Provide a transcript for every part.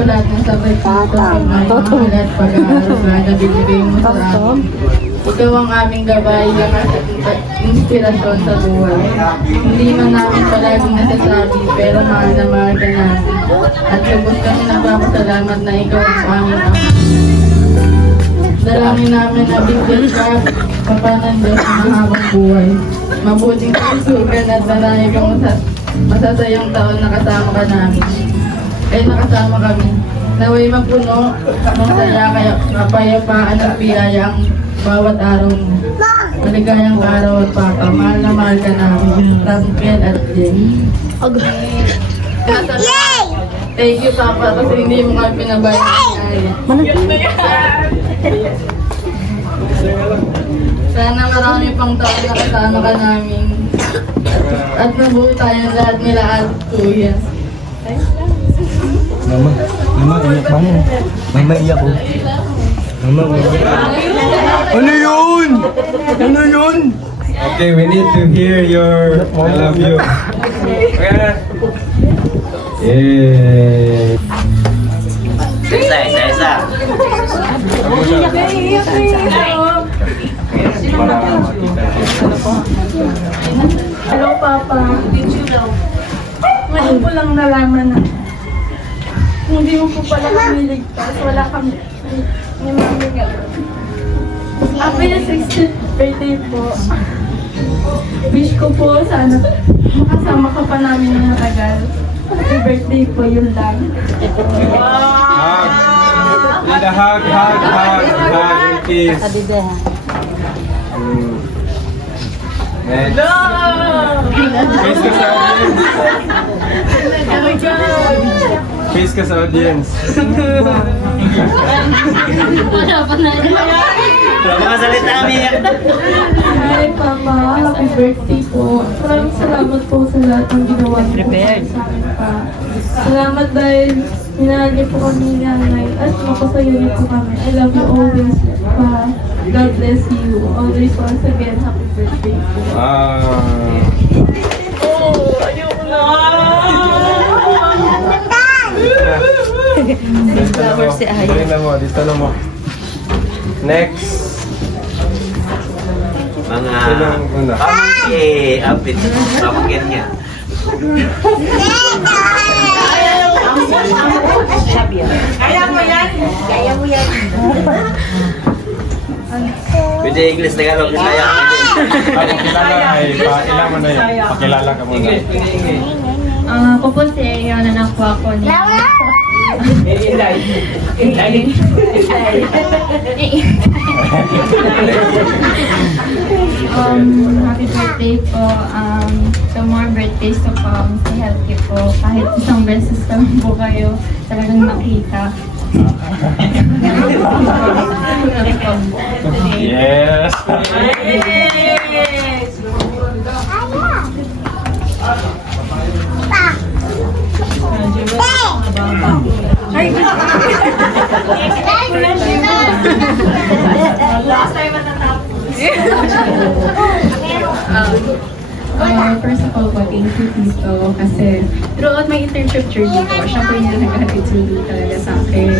sa lahat ng sabay dito sa mga mahal at pag-aaral na binibigay mo sa amin. Ikaw ang aming gabay, lakas at inspirasyon sa buhay. Hindi man namin palaging nasasabi, pero mahal na mahal ka namin. At lubos kami nagpapasalamat na ikaw ang aming ama. Dalangin namin na bigyan ka, kapanan Diyos sa mahabang buhay. Mabuting kalusugan at marami pang masasayang taon na kasama ka namin. Ay nakasama kami. Naway mapuno ng saya kaya kapayapaan at biyaya ang bawat araw mo. Maligayang araw at Papa. Mahal na mahal ka namin. Rafael at Jenny. Yay! Thank you, Papa, kasi hindi mo kami pinabayaan. Sana marami pang taon na kasama ka namin. At nabuo tayong lahat nila at kuya. Mama, iyak ba mo? Mama, iyak ko. Mama, iyak. Ano yun? Ano yun? Okay, we need to hear your I love you. Okay. Yeah. Isa. Hello, Papa. Ngayon ko lang nalaman na hindi mo po pala kami ligtas. Wala kami ni Mami nga. Happy na 60th birthday po. Wish ko po sana makasama ka pa namin ng matagal. Happy birthday po, yun lang. Hug. Need a hug, and kiss. Next. Kiss ka sa audience. Kiss ka sa audience. Mga salita kami. Hi, Papa. Happy birthday po. Maraming salamat po sa lahat ng ginawa niyo po sa amin pa. Salamat dahil minahal niyo po kami nanay at mapasaya niyo po kami. I love you always, Pa. God bless you. Always once again, happy birthday po. Ayoko na. Flower si Ay. Dito na mo. Next. Mga Sinong una? apit. Pamangkin niya. Kaya mo yan? Pwede English, Tagalog, Bisaya. Pakilala ay pakilala na yun. Pakilala ka muna. Ako po si Ayana ng Kwako ni... Happy birthday po. So more birthdays to come. Stay healthy po. Kahit isang beses lang po kayo talagang makita. Yes! First of all po, thank you Tito kasi throughout my internship journey po, siya po yung nag-hatid sundo talaga sa akin.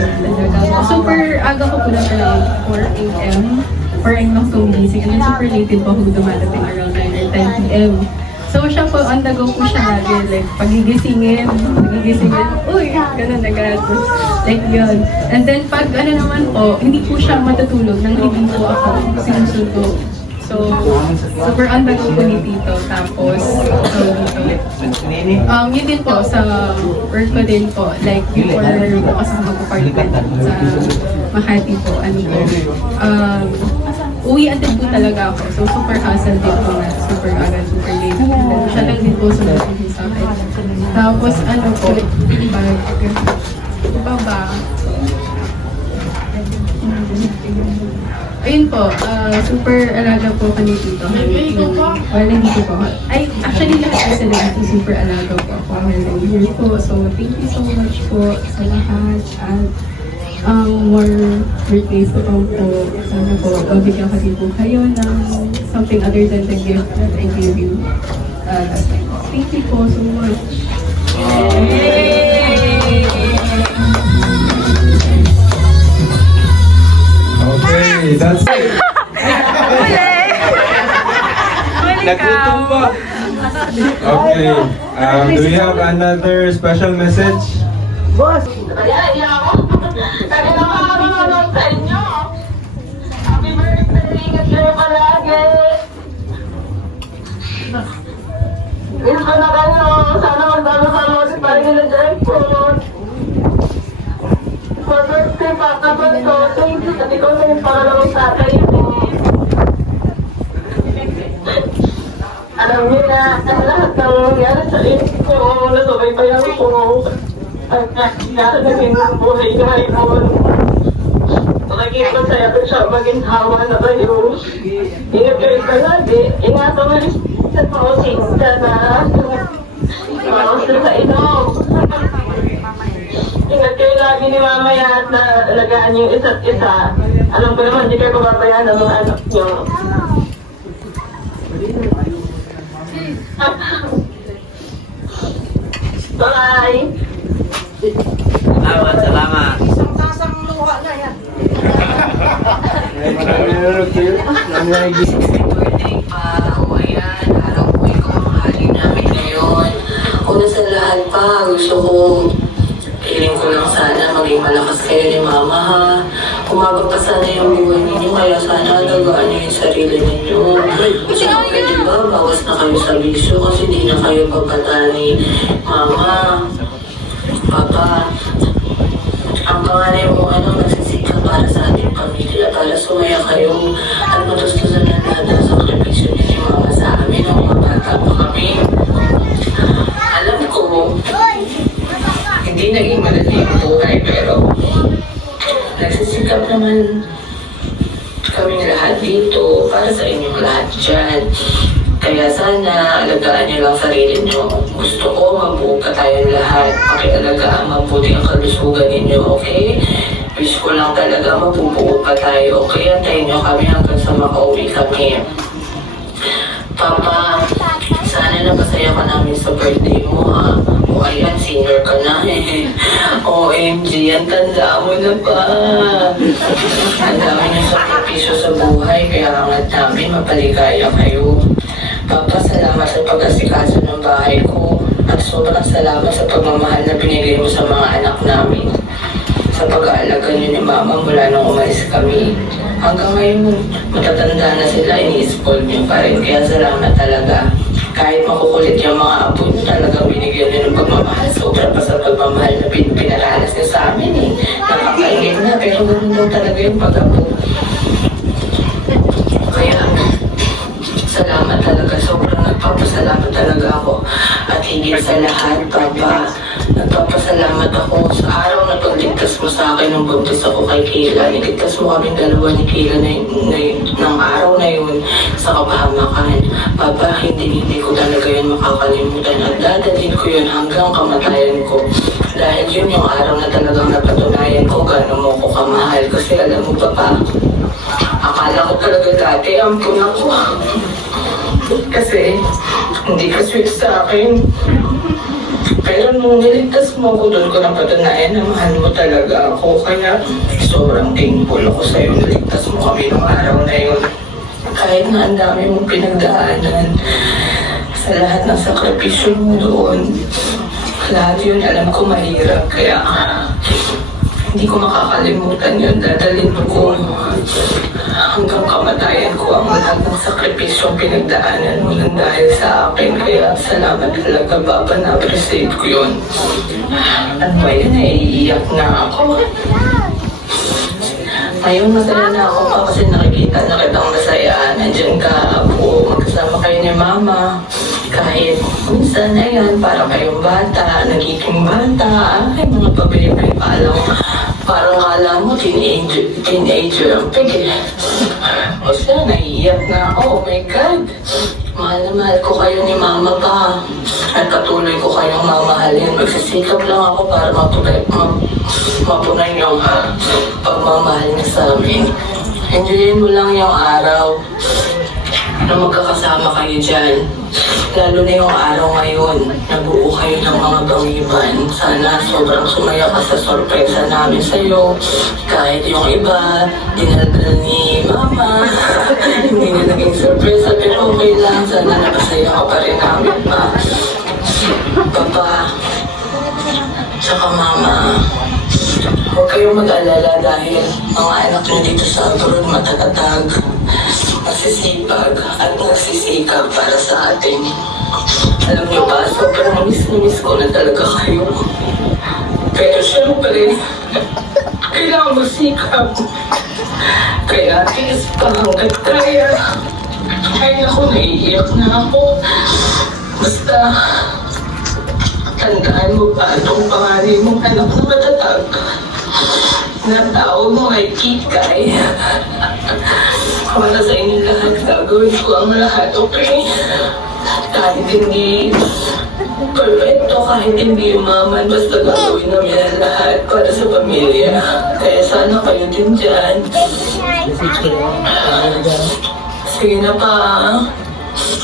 Super aga ko po na around 4 a.m. or I'm not so busy and then super late din po ako dumadating around 9 or 10 p.m. So siya po, on the go po siya lagi, like pagigisingin, uy, ganun agad. Like yun. And then pag ano naman po, hindi po siya matutulog nang hindi po ako sinusundo. So, super on the go po ni Tito. Tapos, yun din po sa work ko din po. Like, before po kasi magpa-party sa Makati po, ano po. Uwi atid po talaga ako. So, super hassle din po na. Super agad, super late. And then, siya lang din po sumunod sa akin. Tapos, ano po, iba ba? Ayun po, super alaga po kami dito. Well, hindi po. Ay, actually lahat po sila dito super alaga po ako. Well, po. So, thank you so much po sa lahat. At more birthdays to come po. Sana po, mabigyan ka din po kayo ng something other than the gift that I gave you. Thank you po so much. Yay! that's Nagutom pa. okay. Do you have another special message? Kaya nakakanood sa inyo. Happy birthday! Ingat kayo palagi! Miss ko na kayo. Sana magdalo-dalo si Paring na Jaipur. For birthday, pakabal ko. Thank you. Kasi ko na yung pangalawang tatay mo. Alam niyo na, ang lahat ng nangyari sa inyo ko, nasubaybayan ko. Ang nangyari na ng buhay ngayon. Magiging masaya ko siya maging hawa na kayo. Ingat kayo palagi. Ingatan mo rin sa pausinta na pausin sa inom. Ingat kayo lagi ni mamaya at alagaan yung isa't isa. Alam ko naman, hindi kayo pababayaan ng mga anak niyo. Bye! Salamat, salamat. Birthday pa, o ayan, alam ko ikaw ang hali namin ngayon. Una sa lahat pa, gusto ko, piling ko lang sana maging malakas kayo ni Mama ha. Umaga pa sana yung buhay ninyo, kaya sana alagaan niyo yung sarili ninyo. Siyempre, di ba, bawas na kayo sa bisyo kasi di na kayo papata ni Mama, Papa. Ang panganay mo, nagsisikap para sa ating pamilya, para sumaya kayo at matustusan ng lahat ng sakripisyo ni Mama sa amin ang mga bata pa kami. Alam ko, hindi naging madali ang buhay, pero nagsisikap naman kaming lahat dito para sa inyong lahat dyan. Kaya sana alagaan niyo lang sarili niyo. Gusto ko mabuo pa tayong lahat. Pakialagaan mabuti ang kalusugan ninyo, okay? Wish ko lang talaga mabubuo pa tayo. Okay, antayin niyo kami hanggang sa makauwi kami. Papa, sana napasaya ka namin sa birthday mo ha. O ayan, senior ka na eh. OMG, ang tanda mo na pa. Ang dami niyo sakripisyo sa buhay, kaya angat namin mapaligaya kayo. Papa, salamat sa pag-asikaso ng bahay ko at sobrang salamat sa pagmamahal na binigay mo sa mga anak namin. Sa pag-aalaga niyo ni Mama mula nung umalis kami. Hanggang ngayon, matatanda na sila, ini-spoil niyo pa rin. Kaya salamat talaga. Kahit makukulit yung mga apo niyo, talagang binigyan niyo ng pagmamahal. Sobra pa sa pagmamahal na pinaranas niyo sa amin eh. Nakakaingit na, pero ganun daw talaga yung pag-apo. Kaya, salamat talaga. Sobrang nagpapasalamat talaga ako. At higit sa lahat, Papa, nagpapasalamat ako sa araw na pagligtas mo sa akin nung buntis ako kay Kayla. Niligtas mo kaming dalawa ni Kayla ng araw na yun sa kapahamakan. Papa, hindi ko talaga yun makakalimutan at dadalhin ko yun hanggang kamatayan ko. Dahil yun yung araw na talagang napatunayan ko gano'n mo ko kamahal. Kasi alam mo, Papa, akala ko talaga dati ampun ako. Kasi hindi ka sweet sa akin. Pero nung niligtas mo ko, doon ko napatunayan na mahal mo talaga ako. Kaya sobrang thankful ako sa'yo. Niligtas mo kami nung araw na yun. Kahit na ang dami mong pinagdaanan sa lahat ng sakripisyo mo doon. Lahat yun alam ko mahirap. Kaya hindi ko makakalimutan yun. Dadalhin ko hanggang kamatayan ko ang lahat ng sakripisyong pinagdaanan mo nang dahil sa akin. Kaya salamat talaga, Papa, na-appreciate ko yun. Ano ba yun? Naiiyak na ako. Ngayon masaya na ako pa kasi nakikita na kitang masaya. Nandiyan ka ako, magkasama kayo ni Mama. Kahit minsan na yan, para kayong bata, nagiging bata. Ay, mga pabili kayo alam. Parang kala mo, teenager ang pigil. O siya, naiiyak na ako. Oh my God. Mahal na mahal ko kayo ni Mama pa. At patuloy ko kayong mamahalin. Magsisikap lang ako para mapunay yung pagmamahal niya sa amin. Enjoyin mo lang yung araw na magkakasama kayo dyan. Lalo na yung araw ngayon, nabuo kayo ng mga pag-iwan. Sana sobrang sumaya ka sa sorpresa namin sa'yo. Kahit yung iba, dinadala ni Mama. Hindi na naging sorpresa, pero okay lang. Sana napasaya ka pa rin namin, Ma. Papa, tsaka Mama, huwag kayong mag-alala dahil mga anak nyo dito sa abroad matatatag, magsisipag at nagsisikap para sa atin. Alam nyo ba, sobrang miss ko na talaga kayo. Pero syempre, kailangan magsikap. Kaya tiis pa hanggat kaya. Ay ako, naiiyak na ako. Basta, tandaan mo pa itong pangalan mong anak na matatag. Na tao mo ay Kikay. Para sa inyo lahat, gagawin ko ang lahat, okay? Kahit hindi perfecto, kahit hindi umaman, basta gagawin namin ang lahat para sa pamilya. Kaya sana kayo din dyan. Sige na pa.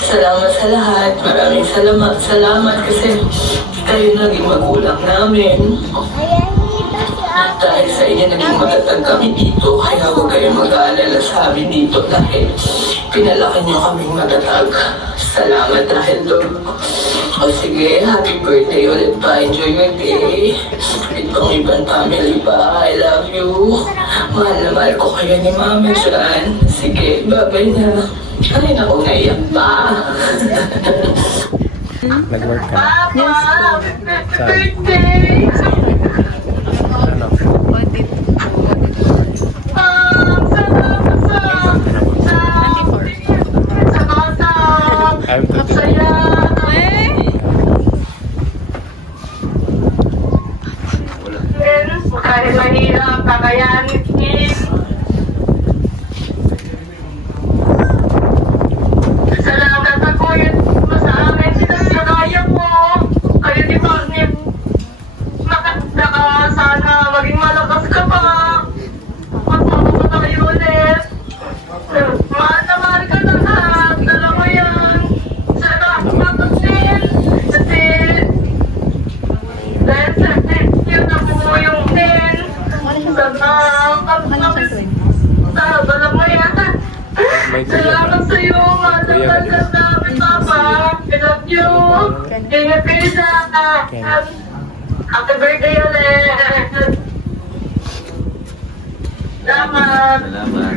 Salamat sa lahat. Maraming salamat kasi kayo naging magulang namin. Dahil sa inyo naging matatag kami dito, kaya huwag kayong mag-aalala sa amin dito dahil pinalaki niyo kaming matatag. Salamat dahil doon. O sige, happy birthday ulit pa. Enjoy your day. Itong ibang family pa. I love you. Mahal na mahal ko kayo ni Mama dyan. Sige, bye-bye na. Ay, naku, naiyak pa. Nag-work ka. Papa, happy birthday! Kahit mahirap, kakayanin din. Salamat ako yun mo sa amin. Sinasagaya mo. Kayo di ba, nakanda ka. Sana maging malakas ka pa. Magpapapata kayo ulit. Mahal na mahal ka na lahat. Dala mo yan. Sana mapagsin. Kasi dahil sa yun na po yung din. Dala mo yan. Salamat sa'yo. Mahal ka namin, Papa. I love you. Ingat kayo sa happy birthday ulit. Salamat. Salamat.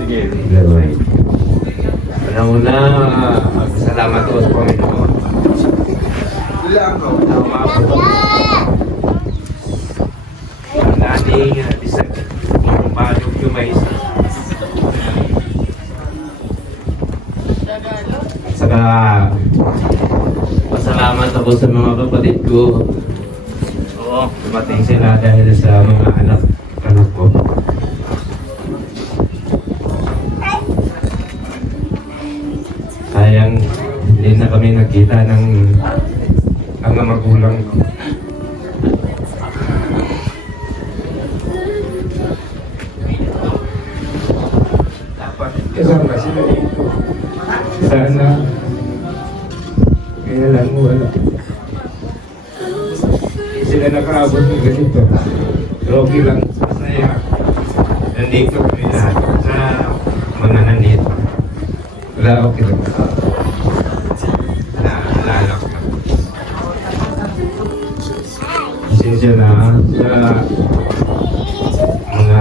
Sige, gawin. Alam mo na, salamat po sa Panginoon. Ang ating isang bagong yumaisa. Saka, pasalamat ako sa mga kapatid ko. Oo, dumating sila dahil sa mga anak ko. Sayang, hindi na kami nakita ng mga magulang ko. Dapat kasama sila dito. Sana, kaya lang wala. Hindi sila nakaabot ng ganito. Pero okay lang, masaya. Nandito kami lahat na mga nandito. Wala, okay lang. Naalala ko lang. Pasensya na sa mga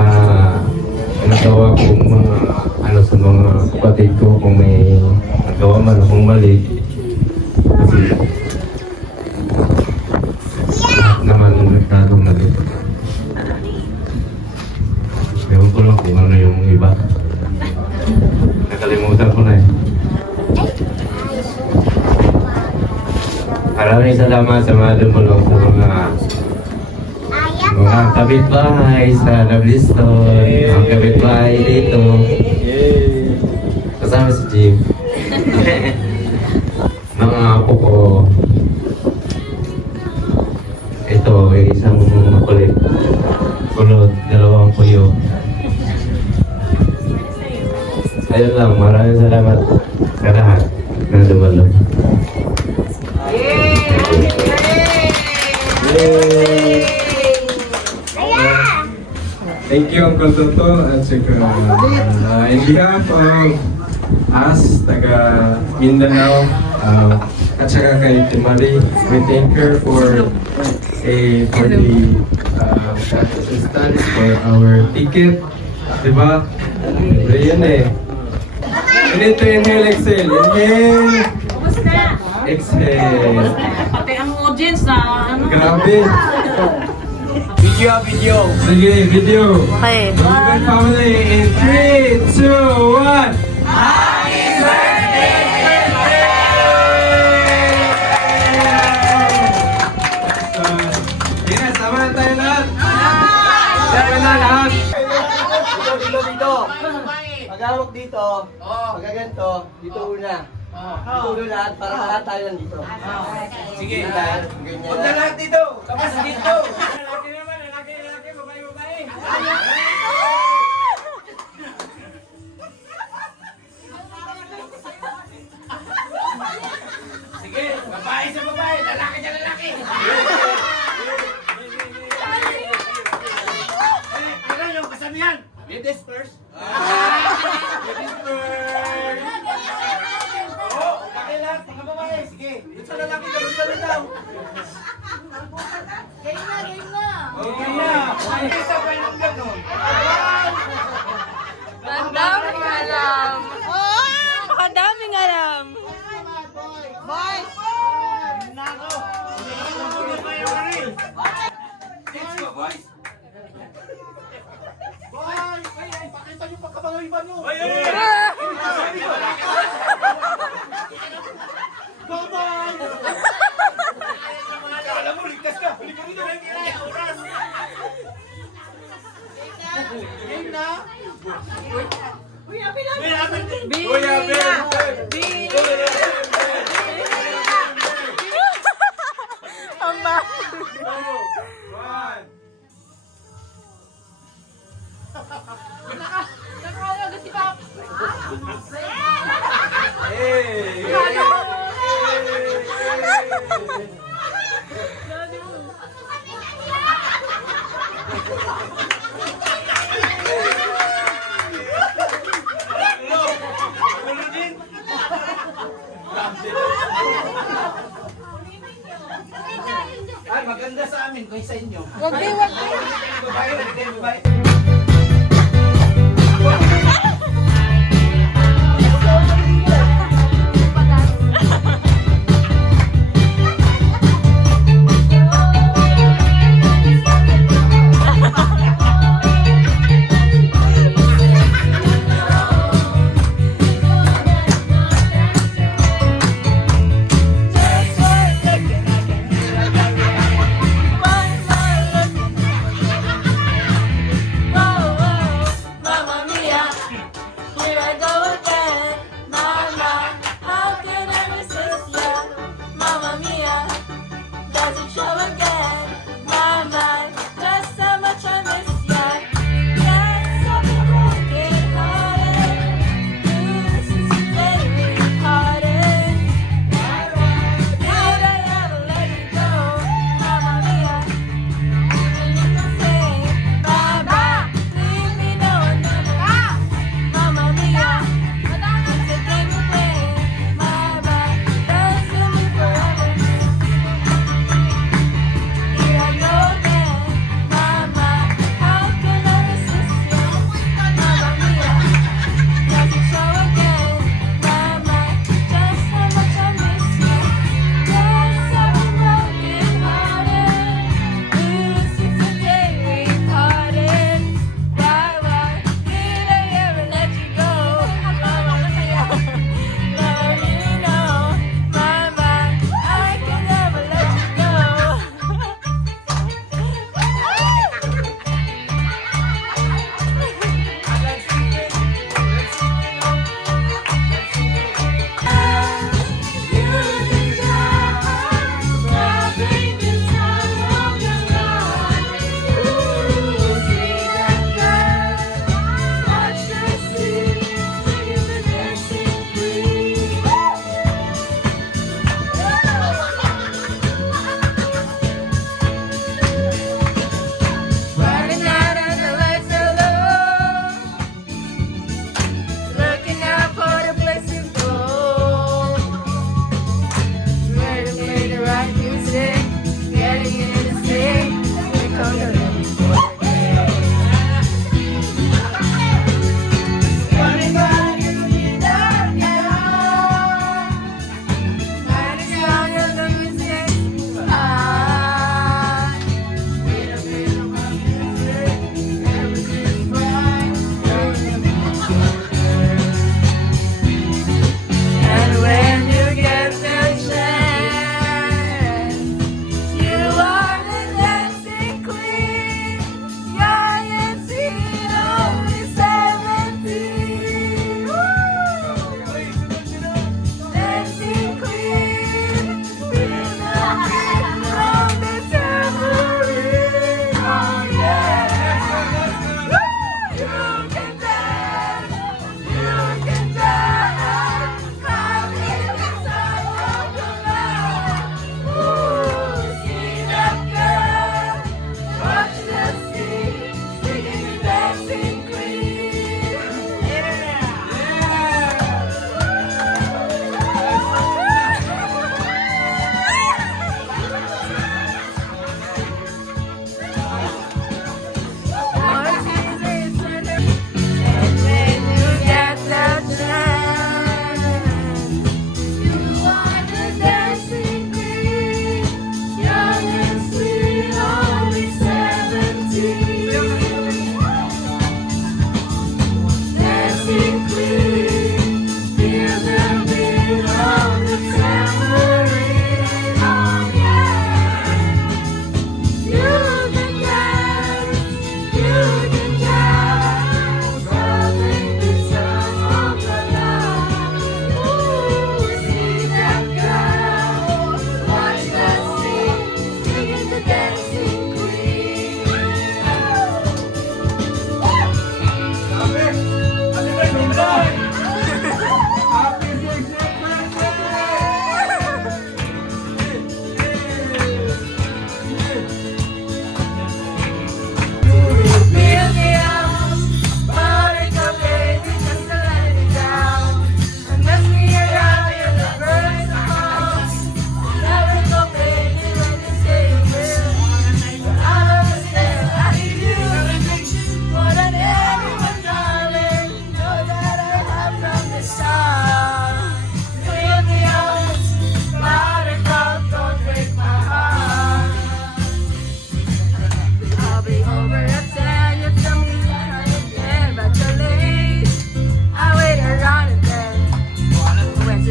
nagawa kong mga sa mga kapatid ko kung may nagawa man akong mali. Kasi lahat naman nagkatong mali. Ewan ko lang kung ano yung iba. Nakalimutan ko na eh. Maraming salamat sa mga dumulong sa mga kapitbahay sa Nabliston, mga kapitbahay dito. Kasama si Jim. Mga apo ko. Ito, may isang makulit. Kulot, dalawang kuyo. ayun lang, maraming salamat sa lahat na dumalo. Yay! Thank you, Uncle Toto, at saka in behalf of us, taga Mindanao, at saka kay Timari, we thank her for the assistance for our ticket, diba? Ayan eh. We need to inhale, exhale. Inhale. Exhale. Pati ang audience na ano. Grabe. Video. Sige, video. Okay. Golden family in 3, 2, 1. Yes, sama na tayo lahat. Sama na lahat. Dito. Pag-awak dito. Pag-ganto. Dito una. Dito una lahat para lahat tayo nandito. Sige. Ganyan. Huwag na lahat dito. Tapos dito. Lalaki naman. Lalaki. Babae. Sige. Babae sa babae. Lalaki sa lalaki. Kailan yung kasabihan? Ladies first. Ladies first. Oh, laki lahat, mga babae. Sige, dito sa lalaki ka, dito na daw. Game na. Okay na. Ay, isa pa yung gano'n. Ang daming alam. Ang daming alam. Boys! Nako! Let's go, boys! Boys! Ay, pakita niyo pagkabaloy-ban nyo! Go, boys! Alam mo, ligtas ka! Huli ka dito! Oras! Game na! Uy, happy lang! Uy, happy! Ay, maganda sa amin kung sa inyo. Wag. Babae.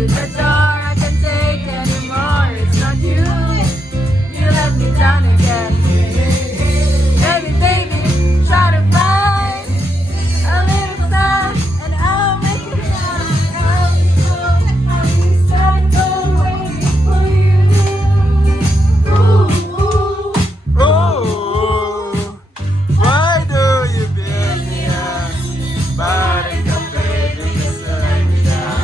the guitar, I can take anymore. It's not you. You let me down again. Baby, baby, try to find a little time, and I'll make it right. I'll be sad for waiting for you. Ooh, ooh. Oh, why do you build me up? But I can't believe you just let me down.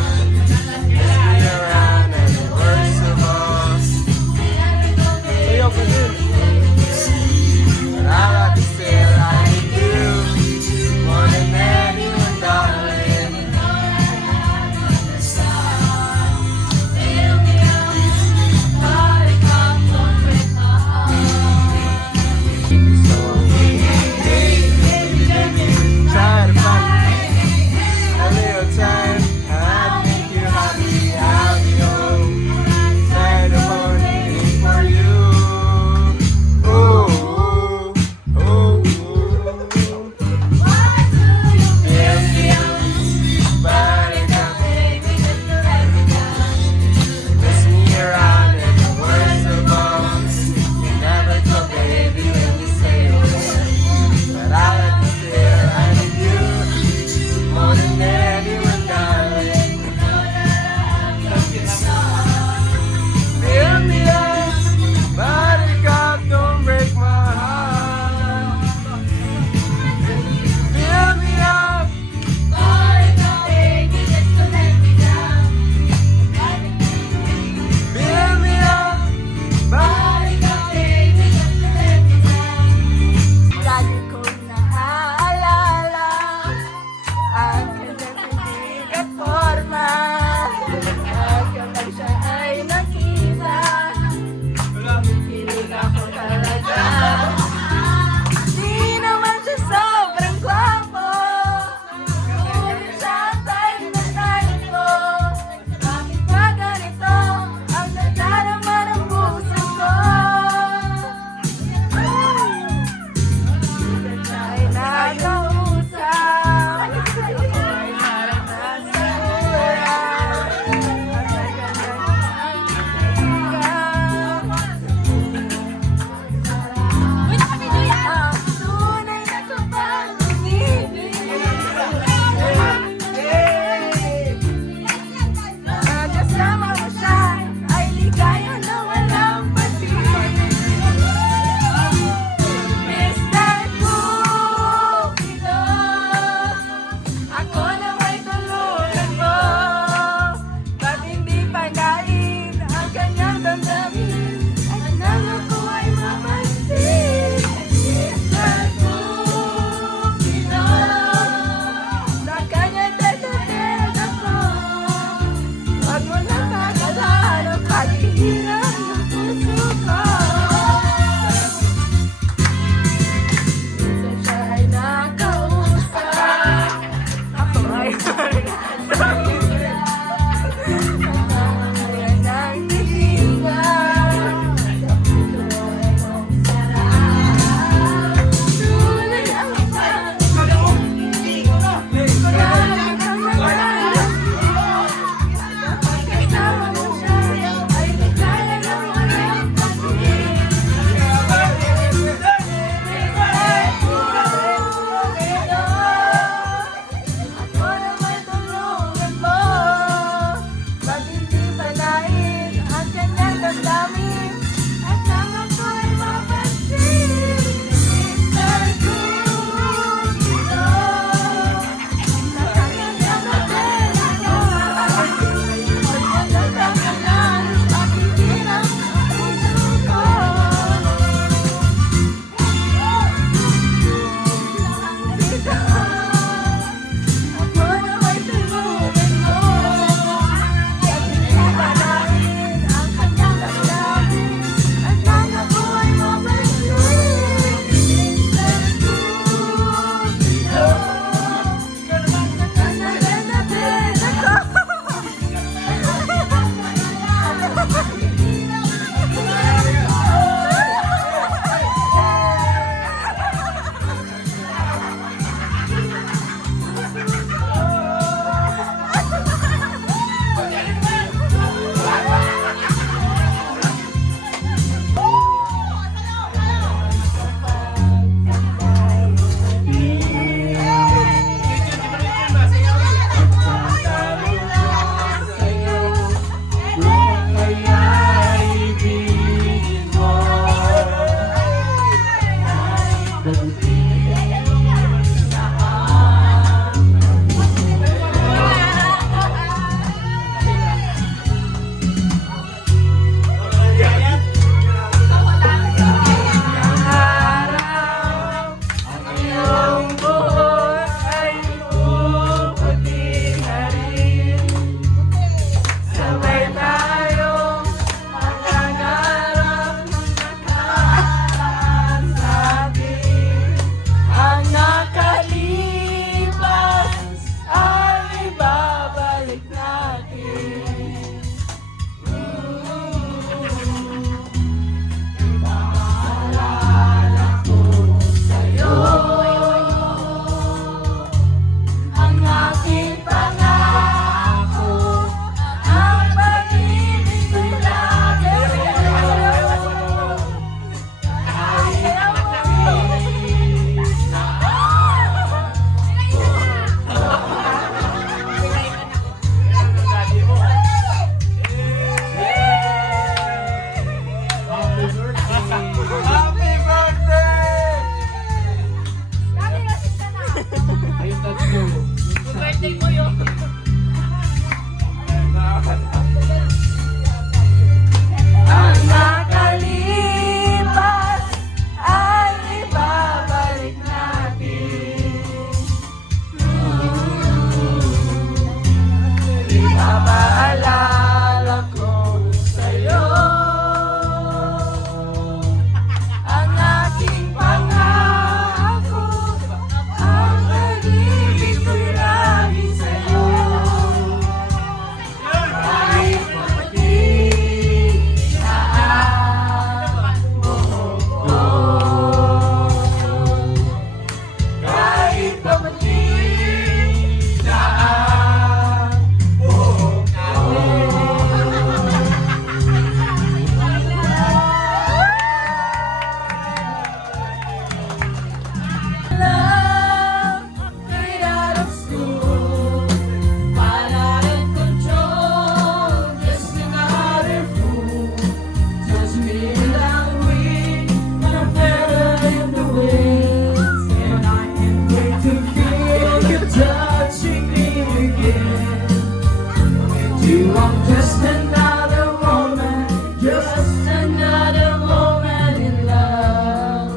I'm just another woman, just another woman in love.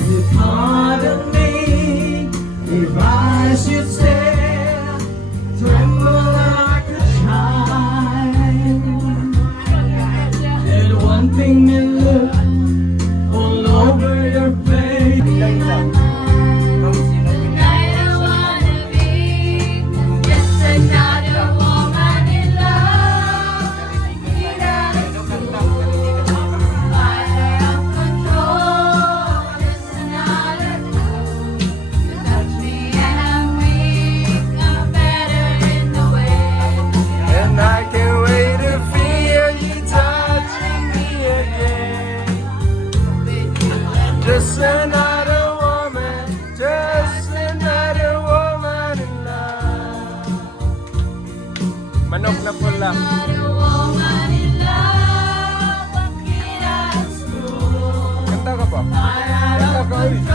So pardon me if I should say, tremble like a child. And one thing may look all over your face. And I can't wait to feel you touching me again. Just another woman, just another woman in love. Manok na pula. Kanta ka pa? Kanta ka ulit.